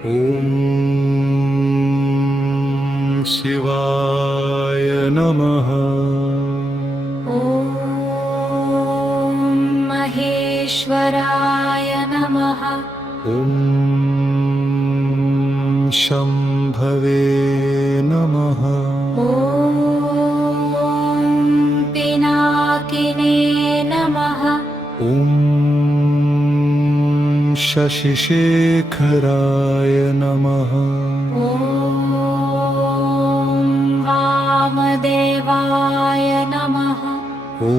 ॐ शिवाय नमः। ॐ महेश्वराय नमः। ॐ शम्भवे नमः। ॐ पिनाकिने नमः। ॐ शशिशेखराय नमः। ॐ वामदेवाय नमः। ॐ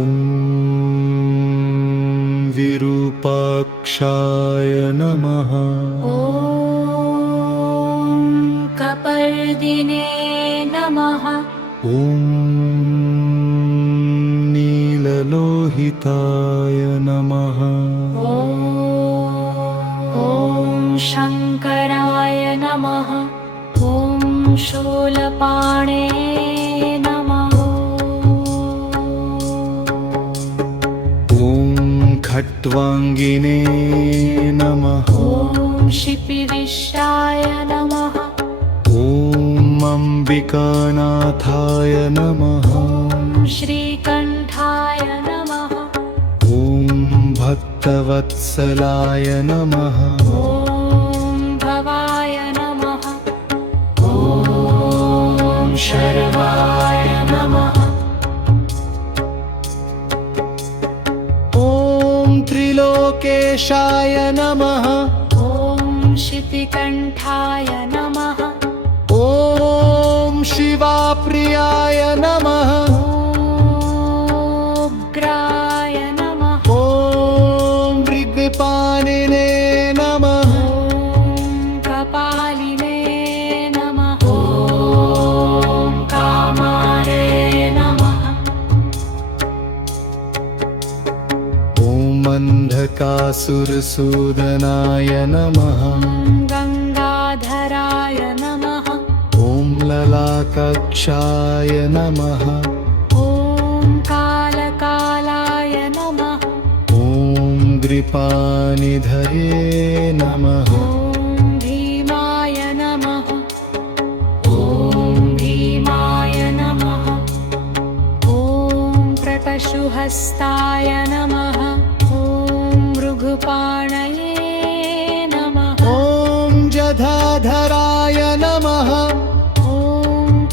विरूपाक्षाय नमः। ॐ कपर्दिने नमः। ॐ नीललोहिताय नमः। ॐ शङ्कराय नमः। ॐ शूलपाणे नमः। ॐ खट्वाङ्गिने नमः। ॐ शिपिविष्टाय नमः। ॐ अम्बिकानाथाय नमः। ॐ श्रीकण्ठाय नमः। ॐ भक्तवत्सलाय नमः। ॐ भवाय नमः। ॐ शर्वाय नमः। ॐ त्रिलोकेशाय नमः। ॐ शितिकण्ठाय नमः। ॐ शिवाप्रियाय नमः। उग्राय नमः। ॐ मृगपाणिने नमः। ॐ कपालिने नमः। ॐ कामारे नमः। ॐ अन्धकासुरसूदनाय नमः। गङ्गाधराय नमः। ॐ ललाटकक्षाय नमः। ॐ कालकालाय नमः। ॐ कृपानिधये नमः। ॐ भीमाय नमः। ॐ भीमाय नमः। ॐ प्रकशुहस्ताय नमः। ॐ मृगपाणये नमः। ॐ जटाधराय नमः। ॐ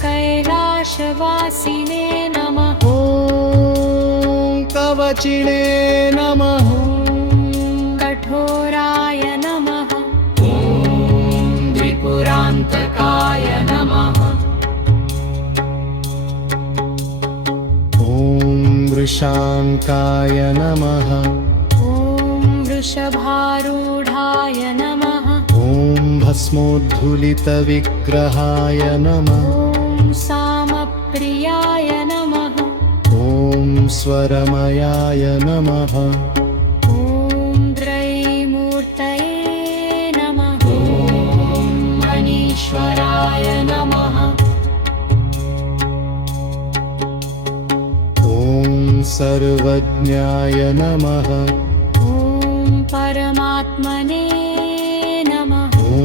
कैलासवासिने नमः। ॐ कवचिने नमः। ॐ कठोराय नमः। ॐ त्रिपुरान्तकाय नमः। ॐ वृषाङ्काय नमः। ॐ वृषभारूढाय नमः। ॐ भस्मोद्धुलितविग्रहाय नमः। ॐ सामप्रियाय नमः। ॐ स्वरमयाय नमः। ॐ त्रयीमूर्तये नमः। ॐ मनीश्वराय नमः। ॐ सर्वज्ञाय नमः। ॐ परमात्मने नमः। ॐ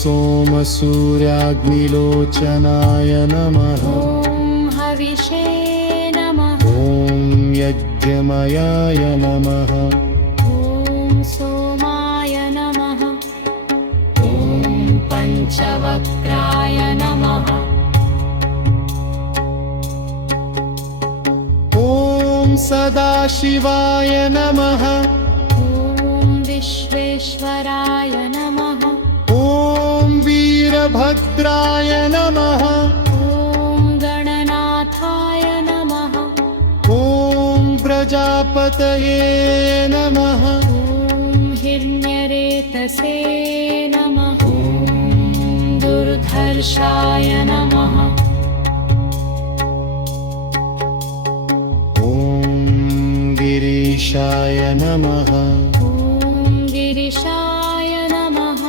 सोमसूर्याग्निलोचनाय नमः। ॐ हविषे नमः। ॐ यज्ञमयाय नमः। ॐ सोमाय नमः। ॐ पञ्चवक्त्राय नमः। ॐ सदाशिवाय नमः। ॐ विश्वेश्वराय नमः। ॐ वीरभद्राय नमः। ॐ गणनाथाय नमः। ॐ प्रजापतये नमः। ॐ हिरण्यरेतसे नमः। ॐ दुर्धर्षाय नमः। ॐ गिरीशाय नमः। ॐ गिरिशाय नमः।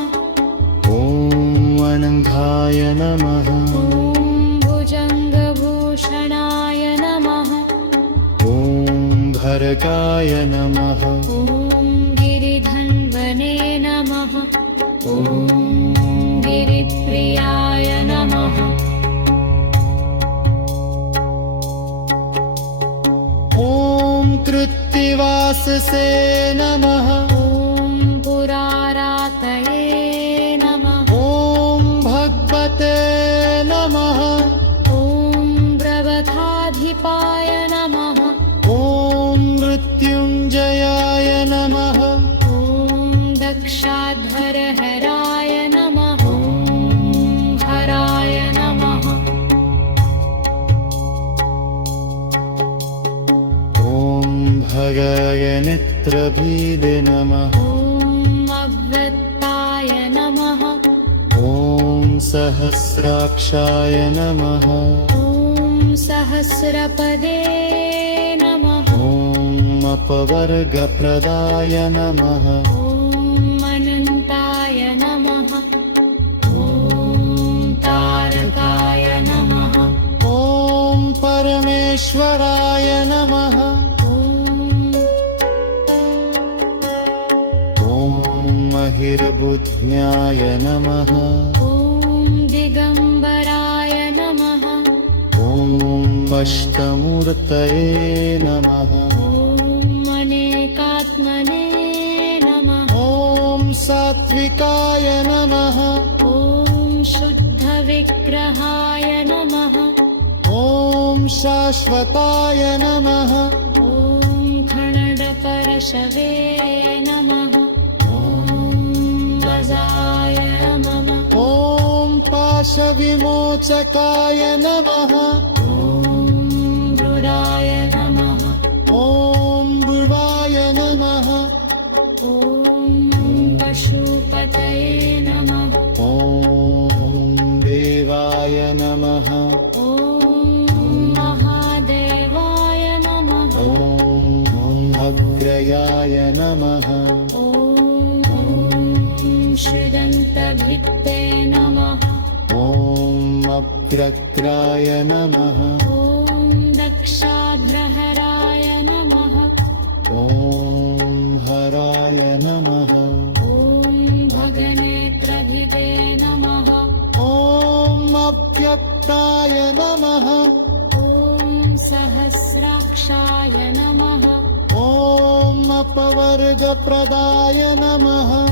ॐ अनघाय नमः। ॐ भुजङ्गभूषणाय नमः। ॐ भरकाय नमः। ॐ गिरिधन्वने नमः। ॐ वाचसे नमः ॐ पुरारातये नमः ॐ भगवते नमः ॐ प्रबधाधिपाय नमः ॐ मृत्युञ्जयाय नमः ॐ दक्षाध्वरहराय नमः ॐ हराय नमः ॐ भगाय नेत्रभीदे नमः ॐ अव्यक्ताय नमः ॐ सहस्राक्षाय नमः ॐ सहस्रपदे नमः ॐ अपवर्गप्रदाय नमः ॐ अनन्ताय नमः ॐ तारकाय नमः ॐ परमेश्वराय नमः ॐ महिर्बुद्ध्याय नमः ॐ दिगम्बराय नमः ॐ अष्टमूर्तये नमः ॐ अनेकात्मने नमः ॐ सात्विकाय नमः ॐ शुद्धविग्रहाय नमः ॐ शाश्वताय नमः ॐ खण्डपरशवे नमः ॐ वजाय नमः ॐ पाशविमोचकाय नमः ॐ रुराय नमः ॐ भुवाय नमः ॐ पशुपतये नमः ॐ देवाय नमः ॐ महादेवाय नमः ॐ अग्रयाय नमः ॐ श्रीदन्तभित्ते नमः ॐ अभ्यक्राय नमः ॐ दक्षाध्रहराय नमः ॐ हराय नमः ॐ भगनेत्रधिगे नमः ॐ अव्यक्ताय नमः ॐ सहस्राक्षाय नमः ॐ अपवर्गप्रदाय नमः ॐ